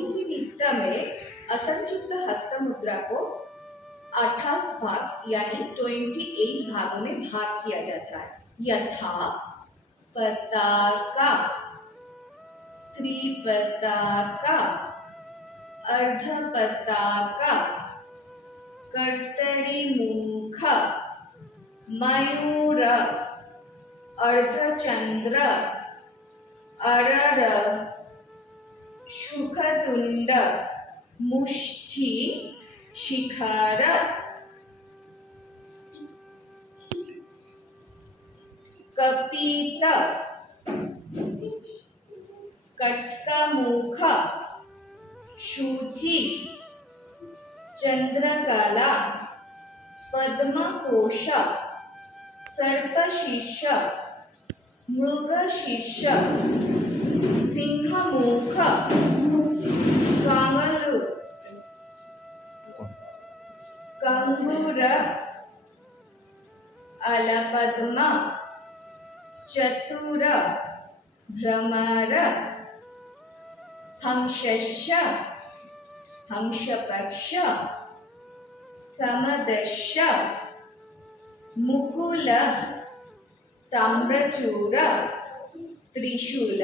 ओडिसी नृत्य में असंयुक्त हस्त मुद्रा को 28 भाग यानी 28 भागों में भाग किया जाता है। यथा पताका, त्रिपताका, अर्धपताका, कर्तरीमुख, मयूर, अर्धचंद्र, अरर, शुकतुंड, मुष्टि, शिखर, कपित, कटकमुख, शुचि, चंद्रकला, पद्मकोश, सर्पशीर्ष, मृगशीर्ष, सिंहमुख, कमलु, कंगूर, अलपद्म, चतुर, भ्रमर, हंसश्, हंसपक्ष, समदश, मुकुल, ताम्रचूर, त्रिशूल।